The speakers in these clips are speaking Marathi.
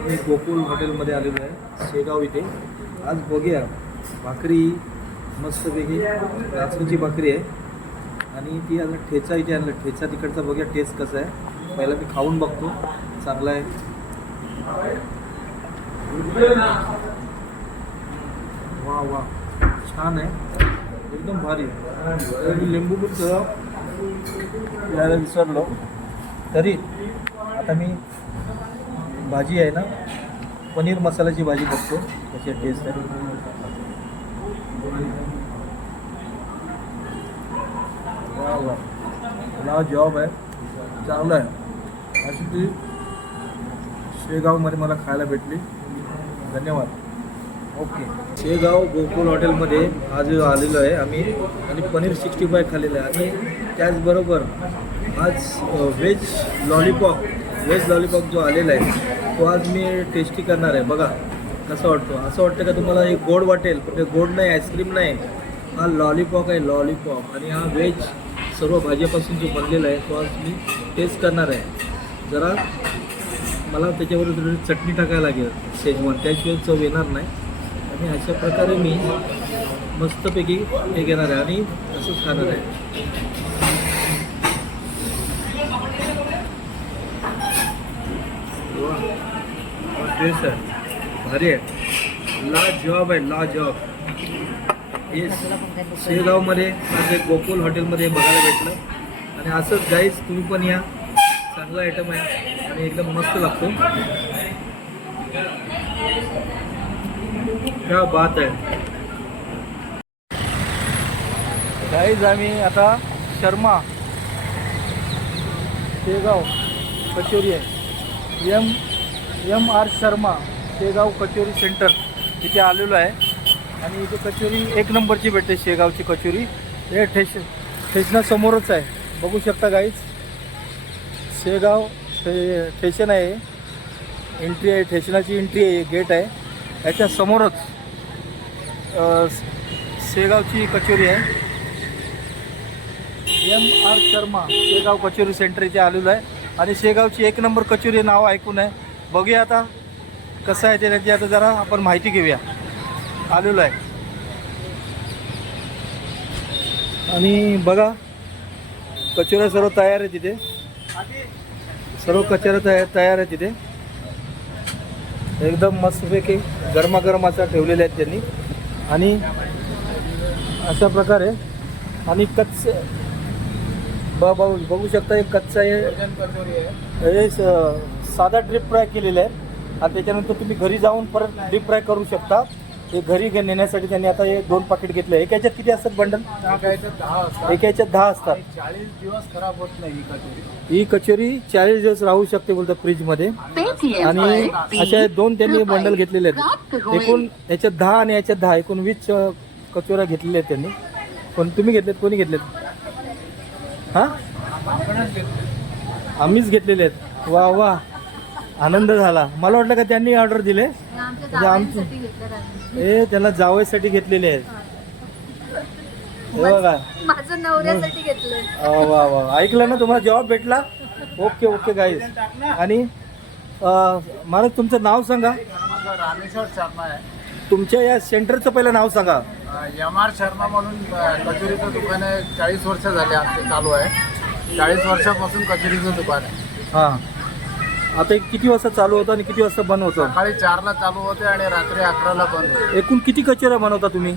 मी गोकुल हॉटेलमध्ये आलेलो आहे शेगाव इथे. आज बघूया भाकरी मस्तपैकी नाचणीची भाकरी आहे आणि ती आता ठेचा इथे आणलं. ठेचा तिकडचा बघूया टेस्ट कसा आहे. पहिला मी खाऊन बघतो, चांगला आहे. वा वा छान आहे, एकदम भारी आहे. मी लिंबू पण यायला विसरलो. तरी आता मी भाजी आहे ना, पनीर मसाल्याची भाजी बघतो कशी टेस्ट आहे. वा वा मला जॉब आहे, चांगलं आहे. अशी ती शेगावमध्ये मला खायला भेटली. धन्यवाद. ओके. शेगाव गोकुल हॉटेलमध्ये आज आलेलो आहे आम्ही आणि पनीर 65 खाल्लेलं आहे आणि त्याचबरोबर आज व्हेज लॉलीपॉप जो आलेला आहे तो आज मी टेस्टी करणार आहे. बघा कसं वाटतो. असं वाटतं का तुम्हाला एक गोड वाटेल, पण ते गोड नाही, आईस्क्रीम नाही, हा लॉलीपॉप आहे लॉलीपॉप. आणि हा व्हेज सर्व भाज्यापासून जो बनलेला आहे तो आज मी टेस्ट करणार आहे. जरा मला त्याच्यावर थोडी चटणी टाकायला लागेल शेजवान, त्याशिवाय चव येणार नाही. आणि अशा प्रकारे मी मस्तपैकी हे घेणार आहे आणि असंच खाणार आहे. टेस्ट आहे, भारी आहे, लाजवाब आहे, लाजवाब. हे शेगावमध्ये माझे गोकुल हॉटेलमध्ये बघायला भेटलं आणि असंच गाईज तुम्ही पण या. चांगला आयटम आहे आणि एकदम मस्त लागतो. क्या बात आहे गाईज. आम्ही आता शर्मा शेगाव कचोरी आहे, M R Sharma Shegaon kachori centre इथे आलेलो आहे आणि इथे कचोरी एक नंबरची भेटते. शेगावची कचोरी हे स्टेशनासमोरच आहे, बघू शकता गाईज. शेगाव स्टेशन आहे, एंट्री आहे, स्टेशनाची एंट्री आहे, गेट आहे. याच्या समोरच शेगावची कचोरी आहे. M R Sharma Shegaon kachori centre इथे आलेलो आहे आणि शेगावची एक नंबर कचोरी नाव ऐकून आहे. बघूया आता कसं आहे ते, त्याची आता जरा आपण माहिती घेऊया. आलेलो आहे आणि बघा कचोऱ्या सर्व तयार आहे तिथे, सर्व कचोऱ्या तयार आहे तिथे. एकदम मस्तपैकी गरमागरम असा ठेवलेले आहेत त्यांनी आणि अशा प्रकारे. आणि कच्चे बघू शकता, एक कच्चा हे साधा ड्रीप फ्राय केलेला आहे आणि त्याच्यानंतर तुम्ही घरी जाऊन परत डीप फ्राय करू शकता. हे घरी नेण्यासाठी त्यांनी आता हे 2 पाकिट घेतले. एक याच्यात किती असतात बंडल? एक याच्यात 10 असतात. 40 दिवस खराब होत नाही ही कचोरी. ही कचोरी 40 दिवस राहू शकते बोलतात फ्रीजमध्ये. आणि अशा 2 त्यांनी बंडल घेतलेले आहेत. एकूण याच्यात 10 आणि याच्यात 10, एकूण 20 कचोऱ्या घेतलेल्या आहेत त्यांनी. पण तुम्ही घेतलेत, कोणी घेतलेत? हां, आम्हीच घेतलेले आहेत. वा वा, आनंद झाला. मला वाटलं का त्यांनी ऑर्डर दिले, हे त्याला जावयासाठी घेतलेले आहेत. हे बघा, माझं नवऱ्यासाठी घेतलं. वा वा, ऐकलं ना, तुम्हाला जॉब भेटला. Okay okay guys. आणि मला तुमचं नाव सांगा. माझं रामेश्वर शर्मा आहे. तुमच्या या सेंटरचं पहिलं नाव सांगा. एम आर शर्मा म्हणून कचोरीचं दुकान आहे. 40 वर्ष झाले आमचे चालू आहे. 40 वर्षापासून कचोरीचं दुकान आहे. हां, आता किती वाजता चालू होतं आणि किती वाजता बंद होतं? सकाळी 4ला चालू होते आणि रात्री 11ला बंद होते. एकूण किती कचोऱ्या बनवता तुम्ही?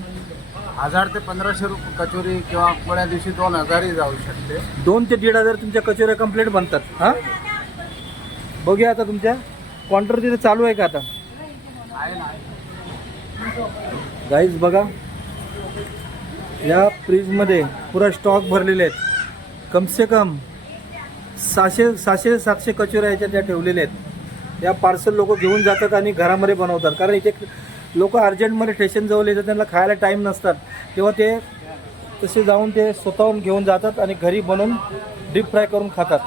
1000 ते 1500 रुपये कचोरी किंवा कोण्या दिवशी 2000ही जाऊ शकते. 2 ते 1,500 तुमच्या कचोऱ्या कंप्लीट बनतात. हां, बघूया आता तुमच्या काउंटर तिथे चालू आहे का आता? आहे ना. गाईज बघा, या फ्रीजमध्ये पुरा स्टॉक भरलेले आहेत. कमसे कम 600-700 कचोऱ्या याच्या त्या ठेवलेल्या आहेत. या पार्सल लोक घेऊन जातात आणि घरामध्ये बनवतात. कारण इथे लोक अर्जंटमध्ये स्टेशनजवळ येतात, त्यांना खायला टाईम नसतात, तेव्हा ते तसे जाऊन ते स्वतःहून घेऊन जातात आणि घरी बनवून डीप फ्राय करून खातात.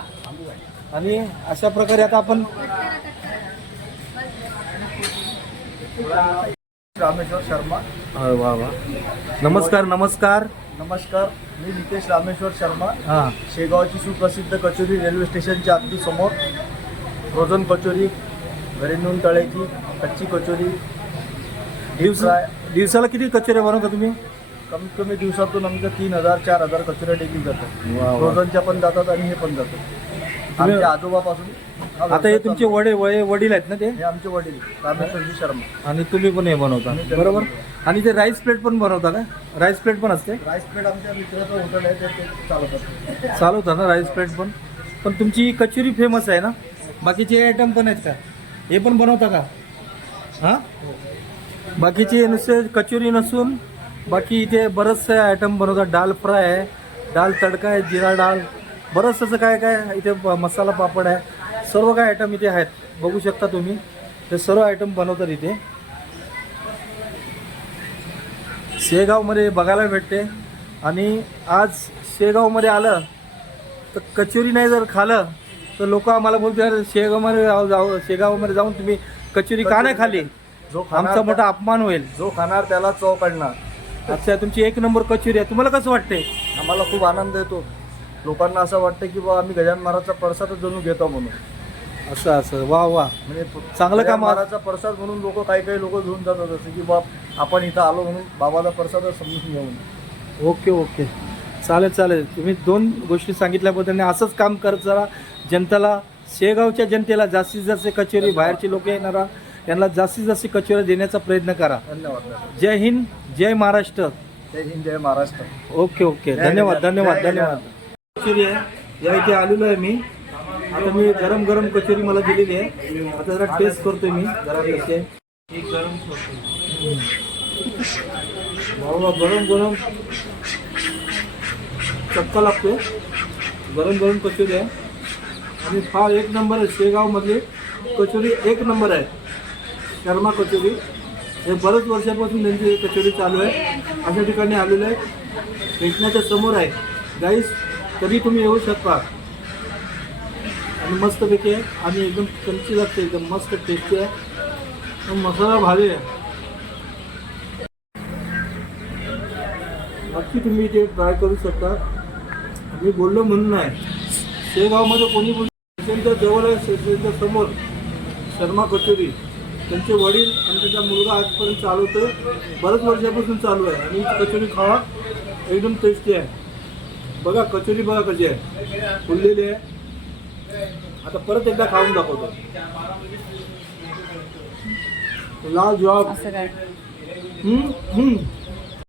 आणि अशा प्रकारे आता आपण रामेश्वर शर्मा. वा वा, नमस्कार नमस्कार. नमस्कार, मी नितेश रामेश्वर शर्मा. हां, शेगावची सुप्रसिद्ध कचोरी रेल्वे स्टेशनच्या अगदी समोर फ्रोझन कचोरी घरी नेऊन तळायची कच्ची कचोरी दिवसाला किती कचोऱ्या बनवता तुम्ही? कमीत कमी दिवसातून आमच्या 3,000-4,000 कचोऱ्या डेली जातात. वा. फ्रोझनच्या पण जातात आणि हे पण जातात. आमच्या आजोबापासून आता हे तुमचे वडील आहेत ना ते? हे आमचे वडील रामेश्वरजी शर्मा. आणि तुम्ही पण हे बनवता बरोबर. आणि ते राईस प्लेट पण बनवता का? राईस प्लेट पण असते? राईस प्लेट आमच्या मित्राचं हॉटेल आहे ते चालवतात. चालवता ना राईस प्लेट पण. पण तुमची कचोरी फेमस आहे ना? बाकीचे आयटम पण आहेत का? हे पण बनवता का? हां, बाकीचे नुसते कचोरी नसून बाकी इथे बरंचसे आयटम बनवतात. दाल फ्राय आहे, दाल तडका आहे, जिरा डाळ, बरंच असं काय काय इथे मसाला पापड आहे. सर्व काय आयटम इथे आहेत, बघू शकता तुम्ही. हे सर्व आयटम बनवतात इथे. शेगावमध्ये बघायला भेटते. आणि आज शेगावमध्ये आलं तर कचोरी नाही जर खाल्लं तर लोक आम्हाला बोलतात शेगावमध्ये जाऊन तुम्ही कचोरी का नाही खाल्ली? जो खाणार आमचा मोठा अपमान होईल. जो खाणार त्याला चव कळणार. अच्छा, तुमची 1 नंबर कचोरी आहे. तुम्हाला कसं वाटते? आम्हाला खूप आनंद येतो. लोकांना असं वाटतं की बा आम्ही गजानन महाराजचा प्रसादच जणू घेतो म्हणून. असं वा वा, म्हणजे चांगलं गजानन काम. महाराजचा प्रसाद म्हणून लोक काही लोक घेऊन जातात असं की बा आपण इथं आलो म्हणून बाबाचा प्रसादच समजून घेऊन. ओके ओके, चालेल चालेल. तुम्ही 2 गोष्टी सांगितल्याबद्दल असंच काम करत जरा. जनतेला, शेगावच्या जनतेला जास्तीत जास्त कचोरी, बाहेरची लोक येणारा त्यांना जास्तीत जास्त कचोरी देण्याचा प्रयत्न करा. धन्यवाद. जय हिंद, जय महाराष्ट्र. जय हिंद, जय महाराष्ट्र. ओके ओके, धन्यवाद धन्यवाद धन्यवाद. कचोरी आहे, या इथे आलेलो आहे मी. आता मी गरम गरम कचोरी मला दिलेली आहे. आता जरा टेस्ट करतोय मी जरा कशी आहे. बाबा गरम गरम चक्का लागतोय. गरम गरम कचोरी आहे आणि फार 1 नंबर आहे. शेगावमधली कचोरी 1 नंबर आहे. शर्मा कचोरी. हे बरेच वर्षापासून त्यांची कचोरी चालू आहे. अशा ठिकाणी आलेलं आहे, भेटण्याच्या समोर आहे गाईस. तरी तुम्ही येऊ शकता. आणि मस्तपैकी आहे आणि एकदम क्रंची लागते, एकदम मस्त टेस्टी आहे. आणि मसाला भारी आहे. नक्की तुम्ही इथे ट्राय करू शकता. मी बोललो म्हणून नाही. शेगावमध्ये कोणी बोलतो जवळ आहे, स्टेशनच्या समोर शर्मा कचोरी. त्यांचे वडील आणि त्यांचा मुलगा आजपर्यंत चालवतोय. बऱ्याच वर्षापासून चालू आहे. आणि कचोरी खावा, एकदम टेस्टी आहे. बघा कचोरी, बघा कशी आहे, फुललेली आहे. आता परत एकदा खाऊन दाखवतो. लाल जवाब.